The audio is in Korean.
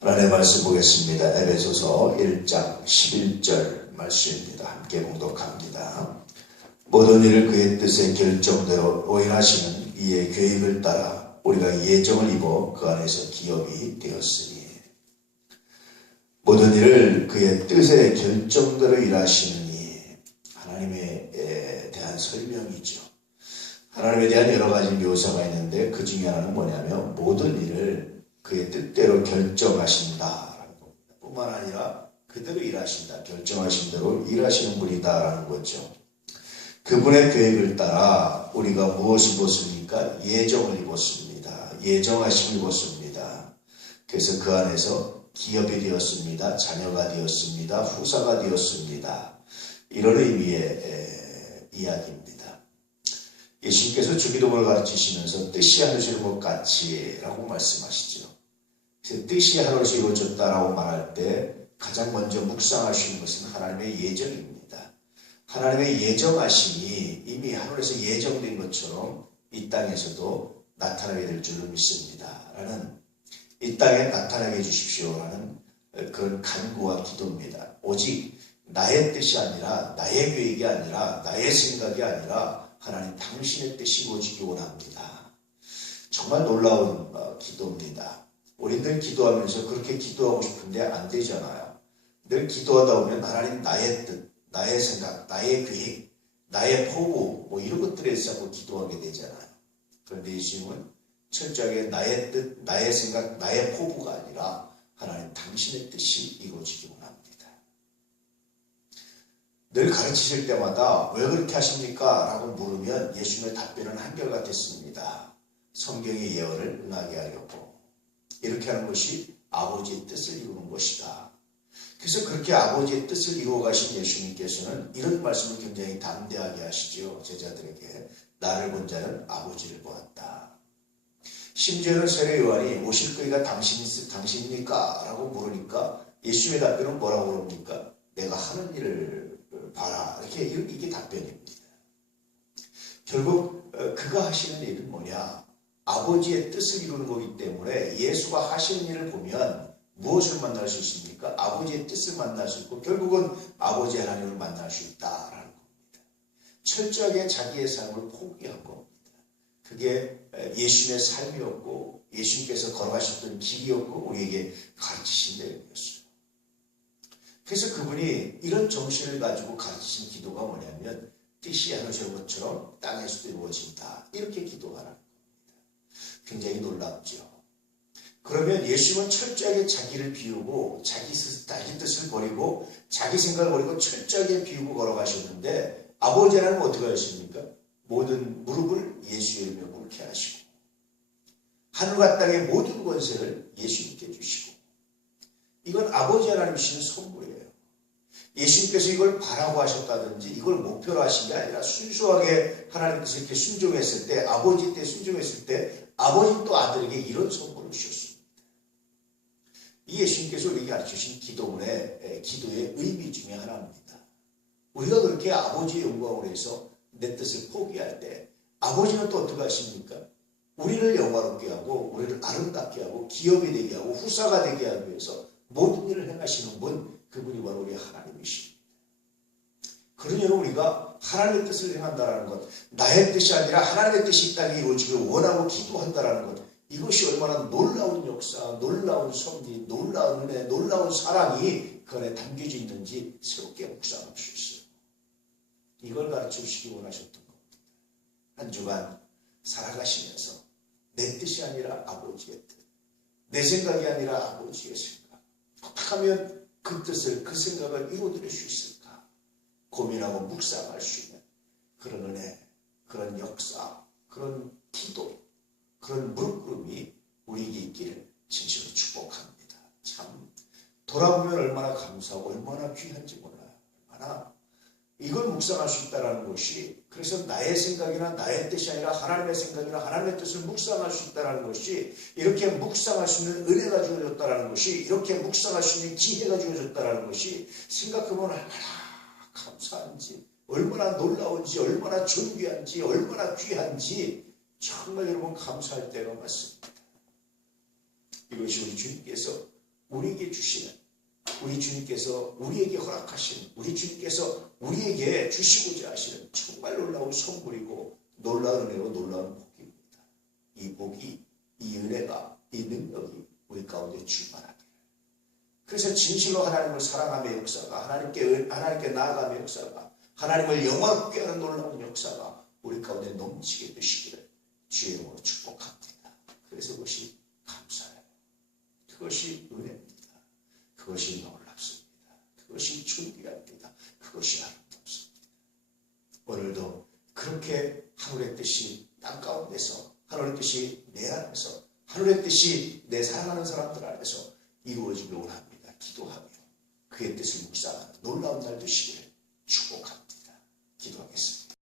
하나님의 말씀 보겠습니다. 에베소서 1장 11절 말씀입니다. 함께 봉독합니다. 모든 일을 그의 뜻의 결정대로 오행하시는 이의 계획을 따라 우리가 예정을 입어 그 안에서 기업이 되었으니, 모든 일을 그의 뜻의 결정대로 일하시는 이, 하나님에 대한 설명이죠. 하나님에 대한 여러 가지 묘사가 있는데 그 중에 하나는 뭐냐면 모든 일을 그의 뜻대로 결정하신다라는 겁니다. 뿐만 아니라 그대로 일하신다, 결정하신 대로 일하시는 분이다라는 거죠. 그분의 계획을 따라 우리가 무엇을 입었습니까? 예정을 입었습니다. 예정하심을 입었습니다. 그래서 그 안에서 기업이 되었습니다. 자녀가 되었습니다. 후사가 되었습니다. 이런 의미의 이야기입니다. 예수님께서 주기도문을 가르치시면서 뜻이 하늘시는 것 같이라고 말씀하시죠. 뜻이 하늘에서 이루어졌다라고 말할 때 가장 먼저 묵상하시는 것은 하나님의 예정입니다. 하나님의 예정하심이 이미 하늘에서 예정된 것처럼 이 땅에서도 나타나게 될 줄로 믿습니다. 라는, 이 땅에 나타나게 해주십시오라는 그런 간구와 기도입니다. 오직 나의 뜻이 아니라, 나의 계획이 아니라, 나의 생각이 아니라 하나님 당신의 뜻이 이루어지기 원합니다. 정말 놀라운 기도입니다. 우리 늘 기도하면서 그렇게 기도하고 싶은데 안 되잖아요. 늘 기도하다 보면 하나님 나의 뜻, 나의 생각, 나의 계획, 나의 포부 이런 것들에 자꾸 기도하게 되잖아요. 그런데 예수님은 철저하게 나의 뜻, 나의 생각, 나의 포부가 아니라 하나님 당신의 뜻이 이루어지기 원합니다. 늘 가르치실 때마다 왜 그렇게 하십니까? 라고 물으면 예수님의 답변은 한결같았습니다. 성경의 예언을 응하게 하려고. 이렇게 하는 것이 아버지의 뜻을 이루는 것이다. 그래서 그렇게 아버지의 뜻을 이루어 가신 예수님께서는 이런 말씀을 굉장히 담대하게 하시죠. 제자들에게 나를 본 자는 아버지를 보았다. 심지어는 세례 요한이 오실 거리가 당신입니까? 라고 물으니까 예수님의 답변은 뭐라고 그럽니까? 내가 하는 일을 봐라. 이게 답변입니다. 결국 그가 하시는 일은 뭐냐? 아버지의 뜻을 이루는 거기 때문에 예수가 하시는 일을 보면 무엇을 만날 수 있습니까? 아버지의 뜻을 만날 수 있고 결국은 아버지 하나님을 만날 수 있다라는 겁니다. 철저하게 자기의 삶을 포기한 겁니다. 그게 예수님의 삶이었고 예수님께서 걸어가셨던 길이었고 우리에게 가르치신 내용이었어요. 그래서 그분이 이런 정신을 가지고 가르치신 기도가 뭐냐면 뜻이 하늘에서 것처럼 땅에서도 이루어진다. 이렇게 기도하라. 굉장히 놀랍죠. 그러면 예수님은 철저하게 자기를 비우고 자기 뜻을 버리고 자기 생각을 버리고 철저하게 비우고 걸어가셨는데 아버지 하나님은 어떻게 하십니까? 모든 무릎을 예수의 이름에 꿇게 하시고 하늘과 땅의 모든 권세를 예수님께 주시고 이건 아버지 하나님 주시는 선물이에요. 예수님께서 이걸 바라고 하셨다든지 이걸 목표로 하신 게 아니라 순수하게 하나님께서 이렇게 순종했을 때 아버지 때 순종했을 때 아버지는 또 아들에게 이런 선물을 주셨습니다. 이 예수님께서 우리에게 가르치신 기도의 의미 중에 하나입니다. 우리가 그렇게 아버지의 영광을 위해서 내 뜻을 포기할 때 아버지는 또 어떻게 하십니까? 우리를 영화롭게 하고 우리를 아름답게 하고 기업이 되게 하고 후사가 되게 하기 위해서 모든 일을 행하시는 분, 그분이 바로 우리 하나님이십니다. 그러니 우리가 하나님의 뜻을 행한다는 것, 나의 뜻이 아니라 하나님의 뜻이 이 땅에 이루어지길 원하고 기도한다는 것, 이것이 얼마나 놀라운 역사, 놀라운 섭리, 놀라운 은혜, 놀라운 사랑이 그 안에 담겨져 있는지 새롭게 묵상할 수 있어요. 이걸 가르쳐 주시기 원하셨던 겁니다. 한 주간 살아가시면서 내 뜻이 아니라 아버지의 뜻, 내 생각이 아니라 아버지의 생각, 어떻게 하면 그 뜻을, 그 생각을 이루어드릴 수 있을까? 고민하고 묵상할 수 있는 그런 은혜, 그런 역사, 그런 기도, 그런 무릎꿇음이 우리에게 있기를 진심으로 축복합니다. 참 돌아보면 얼마나 감사하고 얼마나 귀한지 몰라요. 얼마나 이걸 묵상할 수 있다는 것이, 그래서 나의 생각이나 나의 뜻이 아니라 하나님의 생각이나 하나님의 뜻을 묵상할 수 있다는 것이, 이렇게 묵상할 수 있는 은혜가 주어졌다는 것이, 이렇게 묵상할 수 있는 기회가 주어졌다는 것이 생각해보면 얼마나 감사한지, 얼마나 놀라운지, 얼마나 존귀한지, 얼마나 귀한지 정말 여러분 감사할 때가 많습니다. 이것이 우리 주님께서 우리에게 주시는, 우리 주님께서 우리에게 허락하시는, 우리 주님께서 우리에게 주시고자 하시는 정말 놀라운 선물이고 놀라운 은혜로 놀라운 복입니다. 이 복이, 이 은혜가, 이 능력이 우리 가운데 충만하기를. 그래서 진실로 하나님을 사랑하며 역사가, 하나님께 나아가며 역사가, 하나님을 영화롭게 하는 놀라운 역사가 우리 가운데 넘치게 되시기를 주의 이름으로 축복합니다. 그래서 그것이 감사해요. 그것이 은혜입니다. 그것이 놀랍습니다. 그것이 존귀합니다. 그것이 아름답습니다. 오늘도 그렇게 하늘의 뜻이 땅 가운데서, 하늘의 뜻이 내 안에서, 하늘의 뜻이 내 사랑하는 사람들 안에서 이루어지길 원합니다. 기도하며 그의 뜻을 묵상하는 놀라운 날 되시기를 축복합니다. 기도하겠습니다.